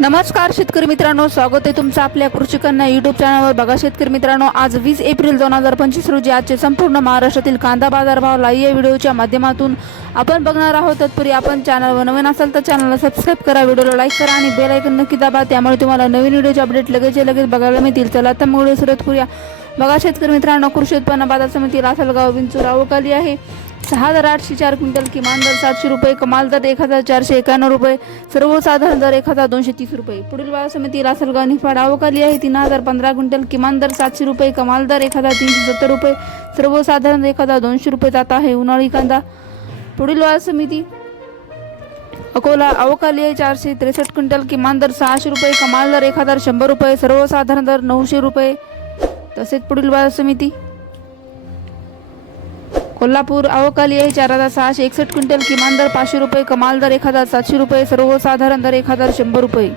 नमस्कार शेतकरी मित्रांनो. स्वागत आहे तुमचं आपल्या कृषी कन्या युट्यूब चॅनलवर बघा शेतकरी मित्रांनो आज वीस एप्रिल दोन हजार पंचवीस रोजी आजचे संपूर्ण महाराष्ट्रातील कांदा बाजार भाव व्हिडिओच्या माध्यमातून आपण बघणार आहोत. तत्पूर्वी आपण चॅनलवर नवीन असाल तर चॅनलला सबस्क्राईब करा व्हिडिओला लाईक करा आणि बेल आयकन नक्की दाबा. त्यामुळे तुम्हाला नवीन व्हिडिओचे अपडेट लगेच लगेच बघायला मिळतील. चला तर मग व्हिडिओ सुरुवात करूया. बघा शेतकरी मित्रांनो कृषी उत्पन्न बाजार समिती लासलगाव विंचूर आवकाली आहे. सहा हजार आठशे चार क्विंटल किमान दर सातशे रुपये कमाल दर एक हजार चारशे एक्याण्णव रुपये सर्वसाधारण दर एक हजार दोनशे तीस रुपये. पुढील बाजार समिती लासलगाव निफाड आवकाली आहे. तीन हजार पंधरा क्विंटल किमान दर सातशे रुपये कमाल दर एक हजार तीनशे सत्तर रुपये सर्वसाधारण एक हजार दोनशे रुपये जात आहे. उन्हाळी कांदा. पुढील बाजार समिती अकोला अवकाली आहे. चारशे त्रेसष्ट क्विंटल किमान दर सहाशे रुपये कमाल दर एक हजार शंभर रुपये सर्वसाधारण दर नऊशे रुपये. तसेच पुढील बाजार समिती कोल्हापूर अवकाली आहे. चार हजार सहाशे एकसष्ट क्विंटल किमान दर पाचशे रुपये कमाल दर एक हजार सातशे रुपये सर्वसाधारण दर एक हजार शंभर रुपये.